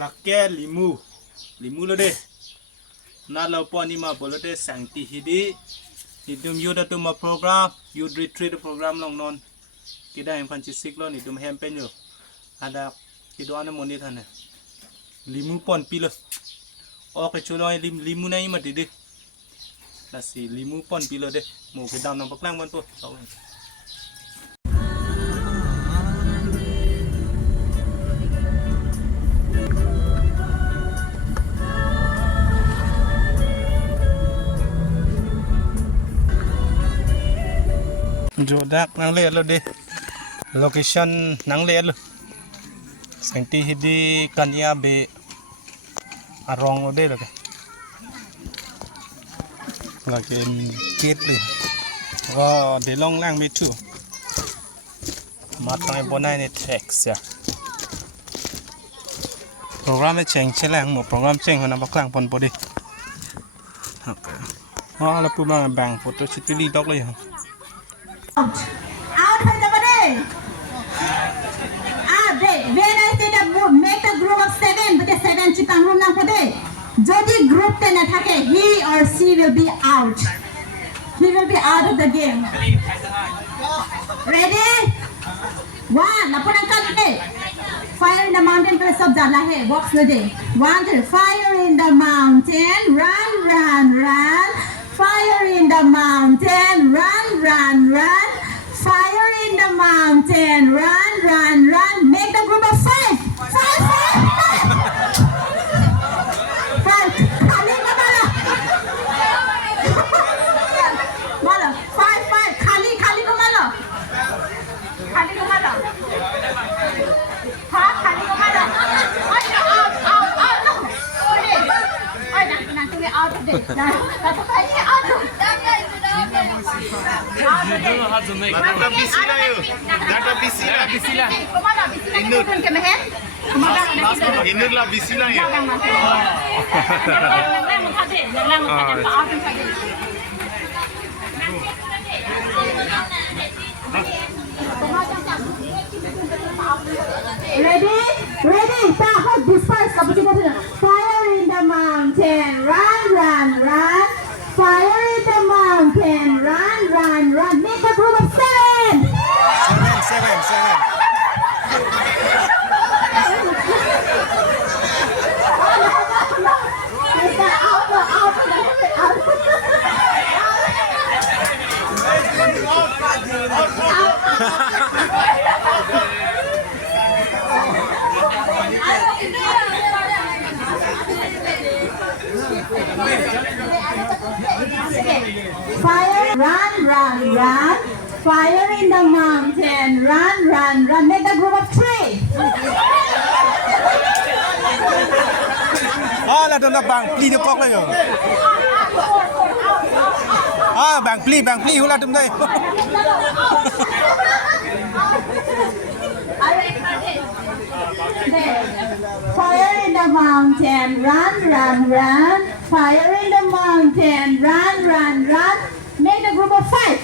ลักแก่limu lo deh na lo po ni ma bolo deh sangti hidi hidum yu datum ma program youth retreat program long non kita yang pancisik lo ni dum hempen yo ada kido ana moni thane limu pon pilo oke chulo limu na ima didi nasi limu pon pilo deh mau ke dalam paklang man po jodak nang le lo deh location nang le lo sangti hidi kanya be arong lo deh lo ke lagi kit le wah de long lang me tu matang bonai ne text ya program cheng chelang mo program cheng hona baklang pon body okay oh la pu ma bang photo chitili dok le out from the body. When I say that make a group of 7, but the 7 chitang room lang pwede. Jodi group 10 attack, he or she will be out. He will be out of the game. Ready? 1. Lapunan ka today. Fire in the mountain para sab jala hai. Box today. 1, 2. Fire in the mountain. Run, run, run. Fire in the mountain, run, run, run. Fire in the mountain, run, run, run. Make the group of 5. 5, 5, 5. 5. Khali ka mala. Mala. 5, 5. Khali ka mala. Khali ka mala. Ha, khali ka mala. Ay, out. No. Ay, nanti we out of this. That's why we out of. Data bisila yo. Data bisila. Inur ke mehen? Inur la bisila ya. Ready. Tahap disperse. Fire in the mountain. Run, run, run. Fire in the mountain. Run, run, run. Make a group of 7. 7 Fire, run, run, run. Fire in the mountain. Run, run, run. Make the group of 3. là đừng bang pli được cọcเลยyo bang pli hula tum đây Fire in the mountain, run, run, run. Fire in the mountain, run, run, run. Make a group of 5.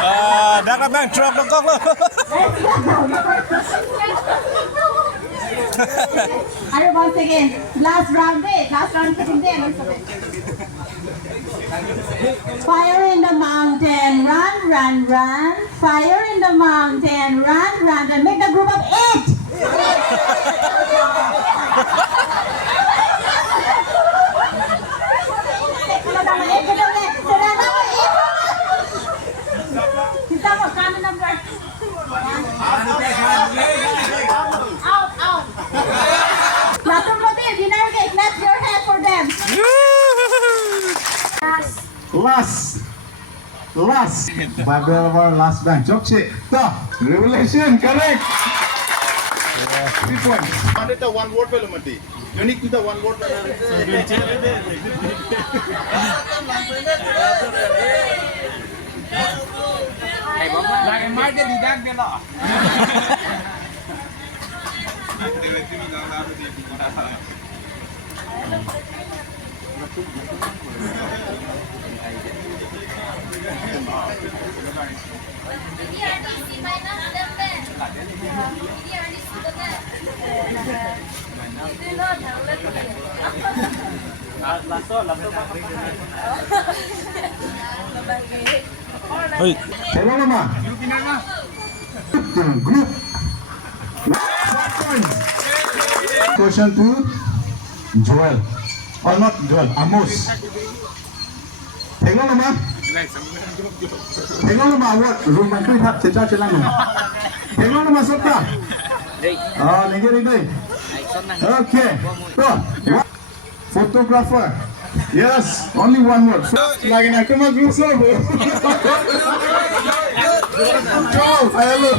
5 đã bang truck được cọc rồi Once again, last round putting there. Fire in the mountain, run, run, run. Fire in the mountain, run, run, run. Make the group of 8. Out. Clap your hand for them. Last. Bible war last bank. Jokse. Revelation correct. 3 points. Mana itu one word belum mati. Unique itu one word. Lagi market di dak dia lah. DRTC minus 11. Oi. Tengok nama. Group. Question to Joel. Or not Joel, Amos. Tengok nama. Tengok nama awak. Rumah tu tak cerita celang. Tengok nama siapa? Oh, negeri. Okay. So, photographer. Yes, only one word. Lagi nak kemas group solo. Hello.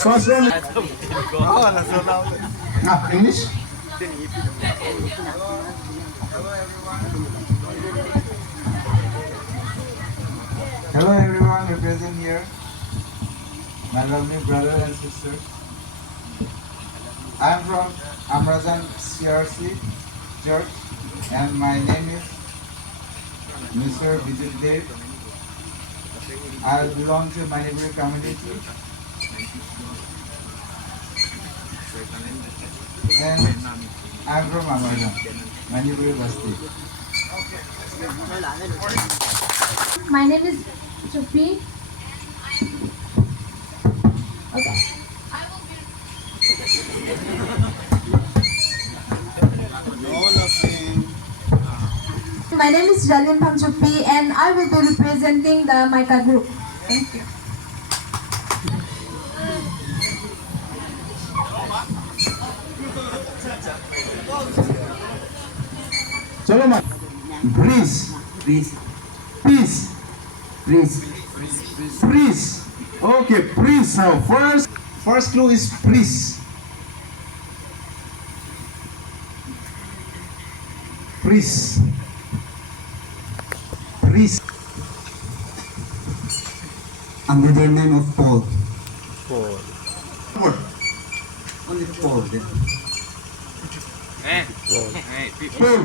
First one. English. Hello everyone, we're present here. My lovely brother and sister. I'm from anglongCRC Church and my name is Mr. Vijay Dev. I belong to Manipuri community and I'm from Manipuri Basti. My name is Chupi. Okay. My name is Jalin Chupi and I will be representing the Maika group. Thank you. Chalo man. Breeze. Peace. Breeze. Okay, breeze. Now first clue is breeze. Breeze. Under the name of Paul. Word. Only Paul. Paul.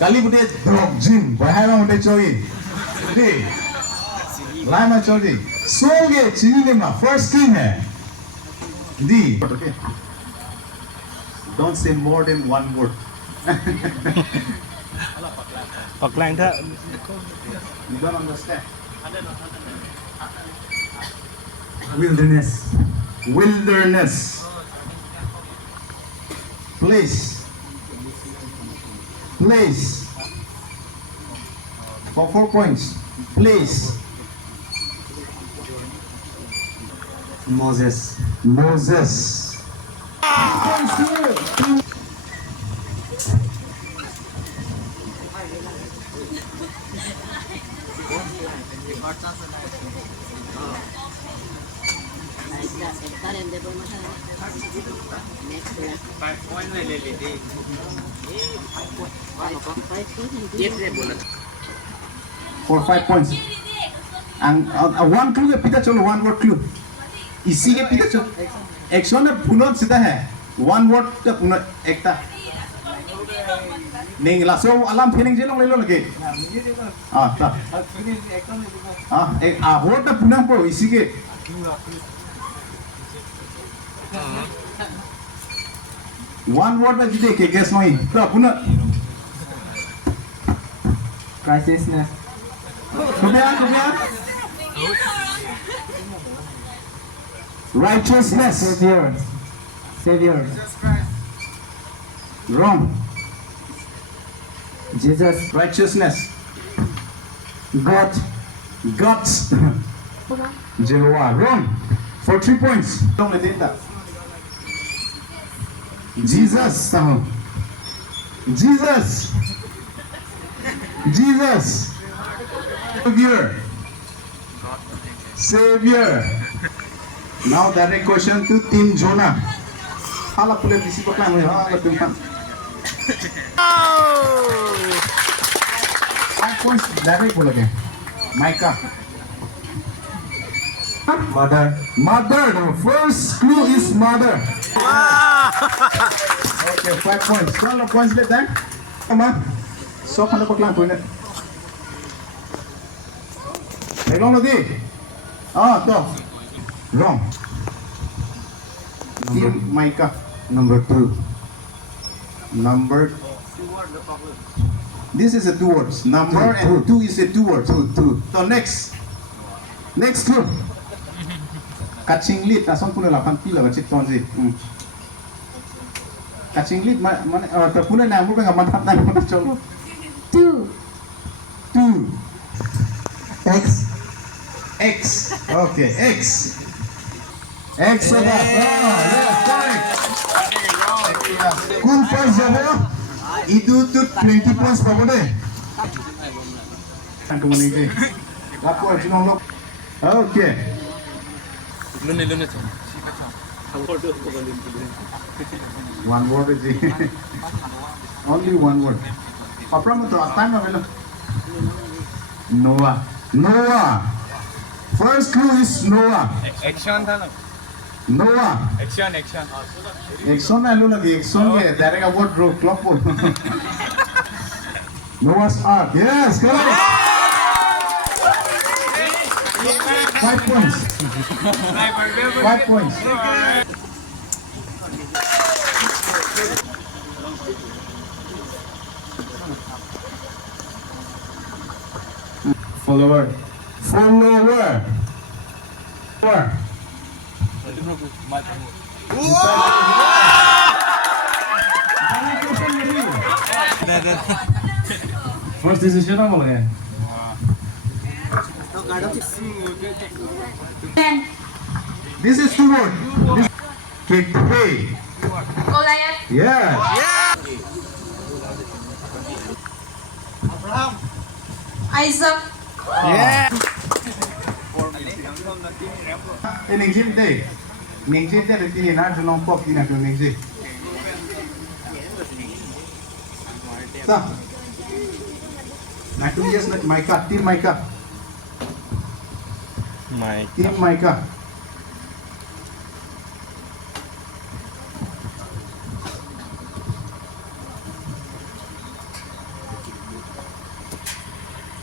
Kali bude drop gym. Bahaya mah bude coy. Deh. Lama coy. Soge chini ma first king hai. Di. Okay. Don't say more than one word. Paklang tha. You don't understand. Wilderness. Place. For 4 points. Place. Moses. For 5 points. And one clue pita chalo, one word clue. इसी के पीछे चल action में पुनः सीधा है one word का पुनः एकता नहीं लासो अलार्म फीलिंग जेलों ले लो लगे ता एक word का पुनः पढ़ो इसी के one word में जिसे के guess नहीं तो पुनः Crisis na. Kubiya righteousness. Savior. Wrong. Jesus. Righteousness. God. Guts. Jehovah. Wrong. For 3 points. Don't let that. Jesus. Savior. Now direct question to Team Jonah. Hala pula bisi pakang mo hala tumpan. 5 points direct bola ke. Micah. Mother. The first clue is mother. Okay, 5 points. Kalau points let eh. Come on. So hala pakang punya. Tengok lagi. Ah, tu. Wrong. Team Micah. Number 2. Number. This is a two words. Number and two is a two words. Two. So next clue. Kaching lit. Asal punya 8 pila kacik tuan sih. Kaching lit mana? Terpunya nama apa? Mantap nama mana coba? 2. X. Okay, X. X apa? Yes, correct. Kun points jabo. Itu tuh 20 points papo deh. Tangkap mana ini? Laku aja nongol. Okay. One word is only one word. Apa mau tuh time apa? Noah. First clue is Noah. Action था ना Noah. action Exxon na lagi. Exxon ke. Direct award draw clock po. Noah's Ark. Yes, correct. 5 points. 5 points. Follower. First decision apa ya? This is two word. Pay. Goliath. Yes. Isaac. Ningjit deh. Ningjit deh di sini nak junong pop ini tu ningjit. Sah. Nak tu yes nak Micah, team Micah. Team Micah.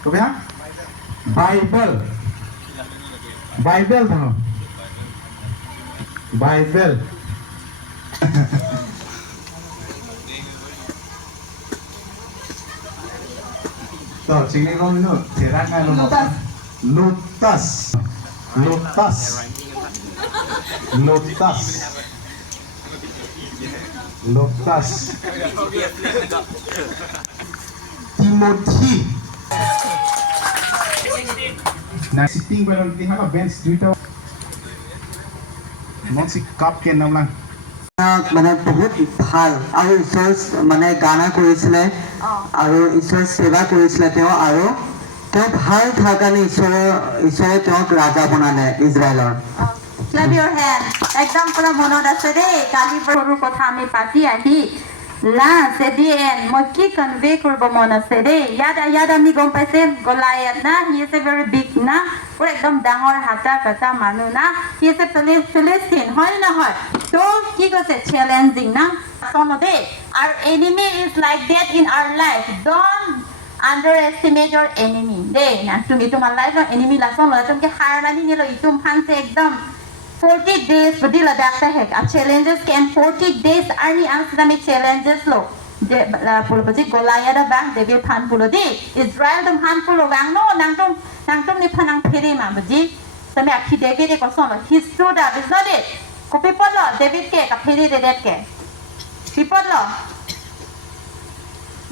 Kau bilang? Bible था Bible तो चिंगली लो मिनो तेरा क्या लो Lotus Timothy ना sitting पर उनकी हाँ का bench जुटा मौसी कप के नाम लांग মানে বহুত ভাল আৰু ঈশ্বৰ মানে গানা কৰিছিলে আৰু ঈশ্বৰ সেৱা কৰিছিলে তেওঁ আৰু তেওঁ ভাল থকাৰ কাৰণে ঈশ্বৰে তেওঁক ৰাজা বনালে ইজৰাইলৰ Clap your hand. একদম পুৰা মনত আছে দেই কালি পৰৰ কথা আমি পাতি আহি লাষ্ট এট দি এণ্ড মই কি কনভে কৰিব মন আছে দেই ইয়াত আমি গম পাইছে গলায়াত না he is a very big না পুৰা একদম ডাঙৰ হাতা কাটা মানুহ না হি ইজ এ ফিলিষ্টিন হয় নে নহয় তো কি কৈছে চেলেঞ্জিং না সনদে our enemy is like that in our life don't underestimate your enemy দেই না তুমি তোমাৰ লাইফৰ enemy লাছন লৈ তুমি হার মানি নিলো ইতুম ফানছে একদম 40 days badila dakta hai challenges can 40 days arni amsterdam challenges lo de pulpati golaya da bang debi phan pulodi Israel dum han pulo bang no nangtom ni phanang pheri ma baji same akhi David ko son he stood up is not it ko people lo David ke ka pheri de det ke people lo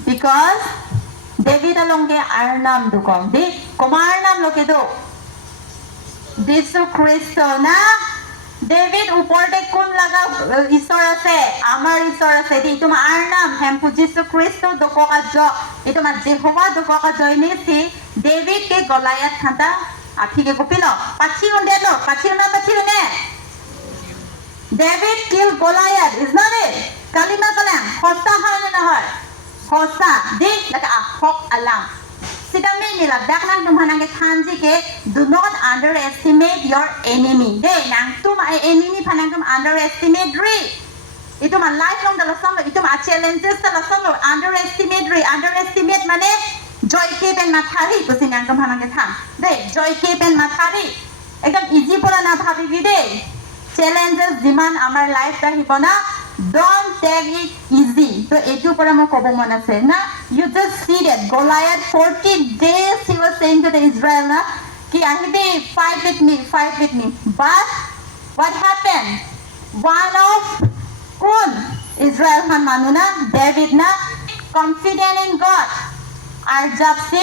because David along ke arnam du kom di komar nam lo ke do Jesu Kristo na David ওপৰতে কোন লাগা ঈশ্বৰ আছে আমাৰ ঈশ্বৰ আছে দি তোমাৰ নাম হেমপু যীশু খ্ৰীষ্ট দোকা জ এটো মা যেহোৱা দোকা জয়নেছি ডেভিড কে গলায়াত খাতা আফিকে কপিল পাছি উন্দে লো পাছি নে ডেভিড কিল গলায়াত ইজ নট ইট কালিমা কলা হস্তা হয় না হয় হস্তা দি লাগা হক আলাম Sidami nila daklang tumhanang ke kanji ke do not underestimate your enemy. De nang tum ay enemy panang tum underestimate ri. Itu man lifelong dalasong itu man challenges dalasong underestimate mane joy ke ben mathari kusin nang tum hanang ke tham. De joy ke ben mathari একদম easy পৰা না ভাবিবি দেই challenges যিমান আমাৰ life আহিব না don't take it easy তো এইটো পৰা মই ক'ব মন আছে না you just see that Goliath 40 days he was saying to the Israel na ki আহিবি fight with me but what happened one of কোন Israel han manu na David na confident in God আর जब से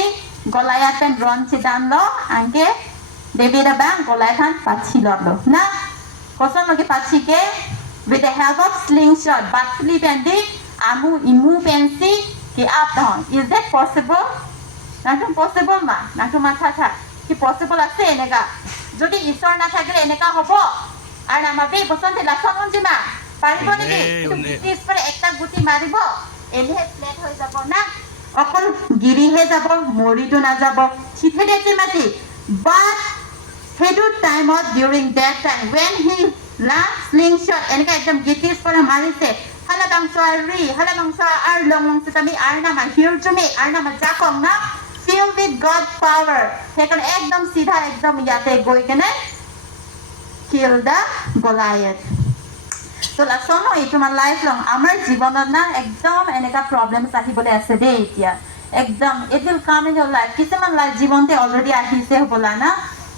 Goliath pen run chidan lo angke David abang Goliath han pachi lo na koson logi pachi ke with the help of slingshot but flip and di amu imu pensi ki up down is that possible natum possible ma natum matha ki possible ase eneka jodi ishor na thakile eneka hobo ar amabe koson te lason onjima paribo niki is pore ekta guti maribo elhe flat hoi jabo na অকল গিৰিহে যাব মৰিটো নাযাব চিঠে দেছে মাটি but সেইটো টাইমত during that time when he last slingshot এনেকা একদম গিটিছ পৰা মাৰিছে halabangso ar long sitami ar nama hirjumi ar nama jakong na filled with God power সেইকাৰণে একদম সিধা একদম ইয়াতে গৈ কেনে kill the Goliath তো লাসনো এইটো মান লাইফ লং আমাৰ জীৱনত না একদম এনেকা প্ৰবলেমছ আহিবলে আছে দে এতিয়া একদম it will come in your life কিছুমান লাইফ জীৱনতে অলৰেডি আহিছে হবলা না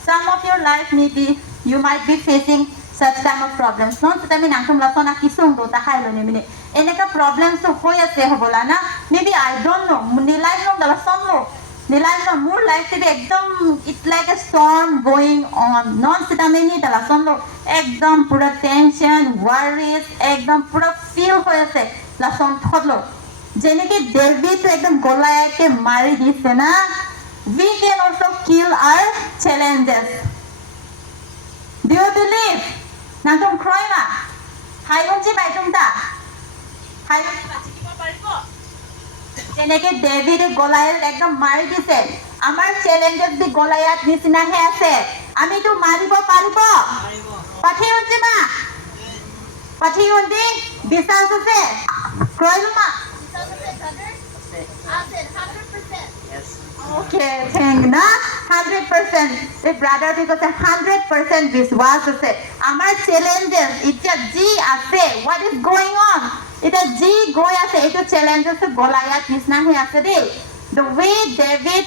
some of your life maybe you might be facing such type of problems non তুমি নাংtum লাসনা কিছুম দতা খাইলো নেমিনে এনেকা problems হৈ আছে হবলা না maybe I don't know নি লাইফ লং দলা সনলো Nilaino more life today ekdom it's like a storm going on non sitameni dala sonlo ekdom pura tension worries ekdom pura feel hoye ase la son thotlo jeneke David to ekdom Goliath ke mari dise na we can also kill our challenges do you believe natum kroima haigonji baitumta haigonji bachikiba paribo যেনেকে ডেভিডে গলায়াত একদম মাৰি দিছে আমাৰ challenges দি গলায়াত নিচিনাহে আছে আমি তো মাৰিব পাৰিব পাঠিউন্দি বিশ্বাস আছে ক্ৰয়লমা Okay, thank na 100% the brother because 100% বিশ্বাস আছে আমাৰ চ্যালেঞ্জেস ইচ্ছা জি আছে what is going on এটা জি গৈ আছে এইটো চ্যালেঞ্জেস গলায়াত নিচিনা হৈ আছে দেই the way David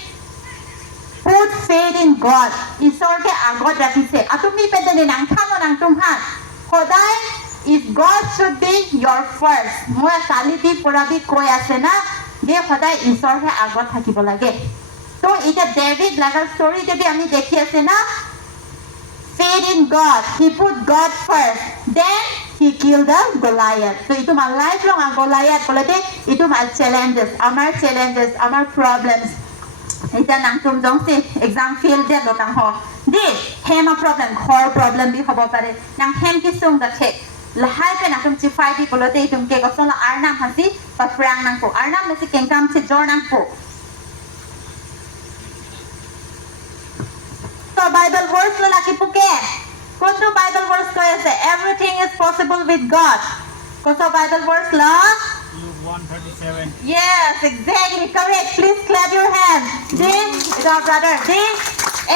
put faith in God ঈশ্বৰকে আগত ৰাখিছে আপুনি পেদনে নাংতুম হাত সদায় if God should be your first মই কালিতি পৰাবি কৈ আছে না যে সদায় ঈশ্বৰকে আগত থাকিব লাগে তো এটা ডেভিড লাগাৰ ষ্টৰী যদি আমি দেখি আছে না faith in God he put God first then he killed the Goliath so itu my lifelong Goliath boleh itu my challenges our problems এটা নাংতুম জংসি exam fail dia lotang ho di hema problem bi hobo pare nang hem kisung da the lahai pe nakum chi fai di bolote itum ke gosona arnam hasi pa prang nang ko arnam mesi kengkam chi jor nang ko to Bible verse la ki puke Koso Bible verse কৈ আছে everything is possible with God Koso Bible verse la Luke 1:37 Yes exactly correct please clap your hands this is our brother this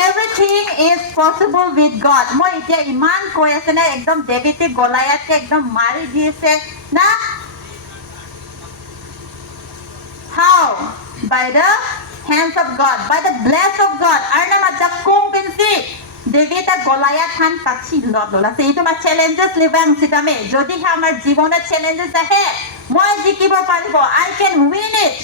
everything is possible with God মই এতিয়া ইমান কৈ আছে না একদম ডেভিডে গলায়াতকে একদম মাৰি দিছে না how by the hands of God by the bless of God arnama jakung pensi David a Goliath han pachi lodlo la sei to ma challenges lebang sitame jodi hamar jibone challenges ahe moi jikibo paribo I can win it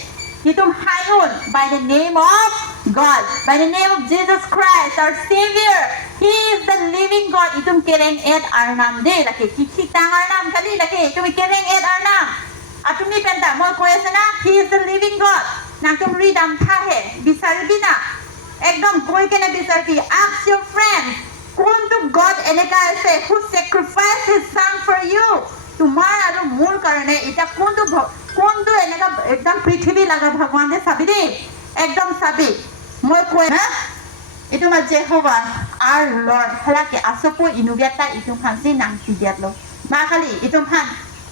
itum hayun by the name of God by the name of Jesus Christ our savior he is the living God itum kereng et arnam de lake kiki tang arnam kali lake itum kereng et arnam atumi penta moi koyase na he is the living God nakum ridam thahe bisarbi na একদম কই কেনে বিচাৰবি ask your friend কোনটো God এনেকা আছে who sacrificed his son for you তোমাৰ আৰু মোৰ কাৰণে এটা কোনটো এনেকা একদম পৃথিৱী লাগা ভগৱানে চাবি দেই একদম চাবি মই কৈ না এটো মা জেহোভা our Lord হলাকে আসপো ইনুগেটা ইটো ফানসি নাংতি দিয়াতলো মা খালি ইটো ফান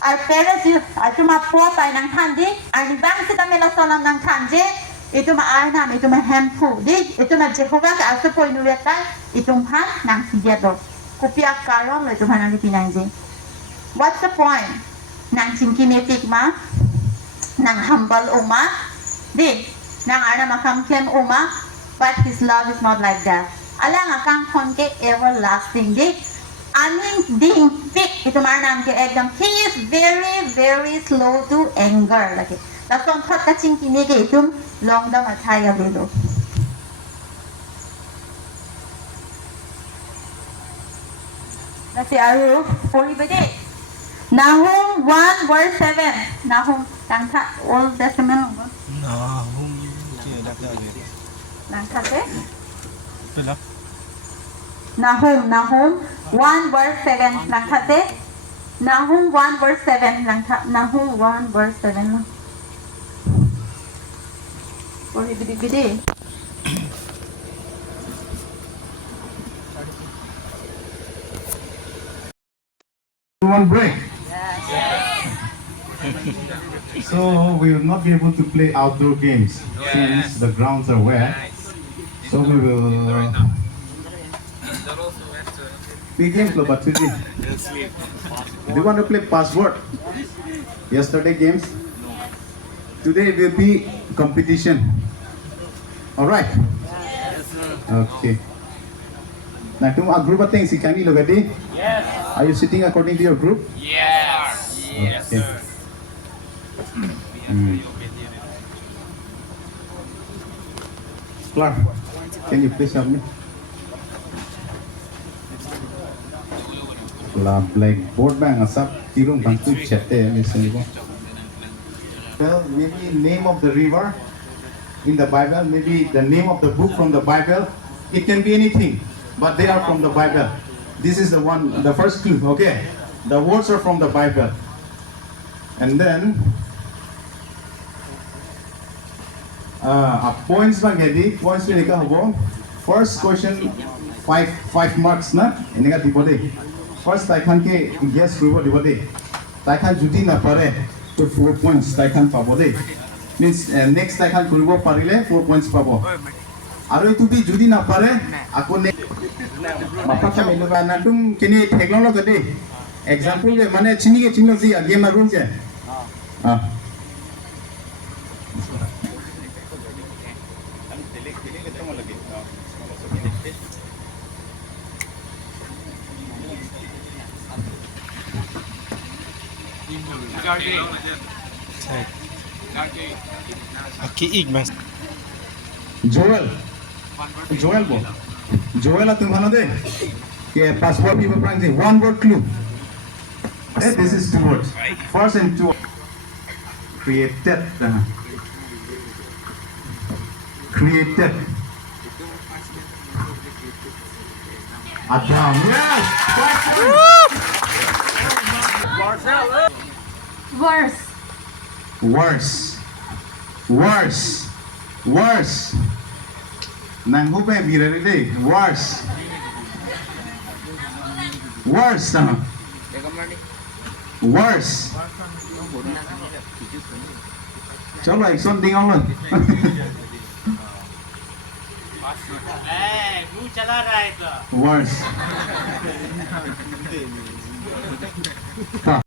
আর প্যারেন্টস ইটো মা পো পাই নাং থান দি আর নিবাং সিটা মেলা সলাম নাং থান যে itu mah arnam itu mah handful di itu mah Jehovah ka aso poi nuretai itu han nang sidia do kopia karon le itu nang dipinang je what's the point nang kinetic ma nang humble uma di nang arnam makam kem uma but his love is not like that alang akang konke everlasting di aning ding pick itu marnam ke ekdam he is very slow to anger lagi Lakon thot kaching kini ke itum long da mathaya belo. Nasi ayu pori bede. Nahum 1 verse 7. Nahum tangtha Old Testament lo. Nahum chưa đặt ra được. Tangtha te. Betul. Nahum 1 verse 7 tangtha te. Nahum 1 verse 7 tangtha Nahum 1 verse 7 lo. Pori bede. One break. So we will not be able to play outdoor games since the grounds are wet. So we will play games, but today. Do you want to play password? Yesterday games. Today will be competition. All right. Okay. Now, to a group of things, can you look at it? Yes. Are you sitting according to your group? Yes. Yes, okay. Clark, can you please help me? La blackboard bang asap tirung bantu chete misalnya. Well, maybe name of the river in the Bible, maybe the name of the book from the Bible. It can be anything, but they are from the Bible. This is the first clue, okay? The words are from the Bible. And then, points points first question 5 marks na enega dibode. First I can guess dibode. I can judi na pare to 4 points I can pabode. Means next I can kuribo parile 4 points pabo. Aro itu bi judi na pare ako ne mapaka meluga na tum kini technology de example je mane chini ke chino si game room je Aki ik mas. Joel bo. Joel atum hano de. Ke password people prang je one word clue. This is 2 words. First and 2. Created. Created. Adam. Yes. Verse. Worse. Nang hope mirare de worse. Worse. Chalo action ding on. मुंह चला रहा है तो. Worse.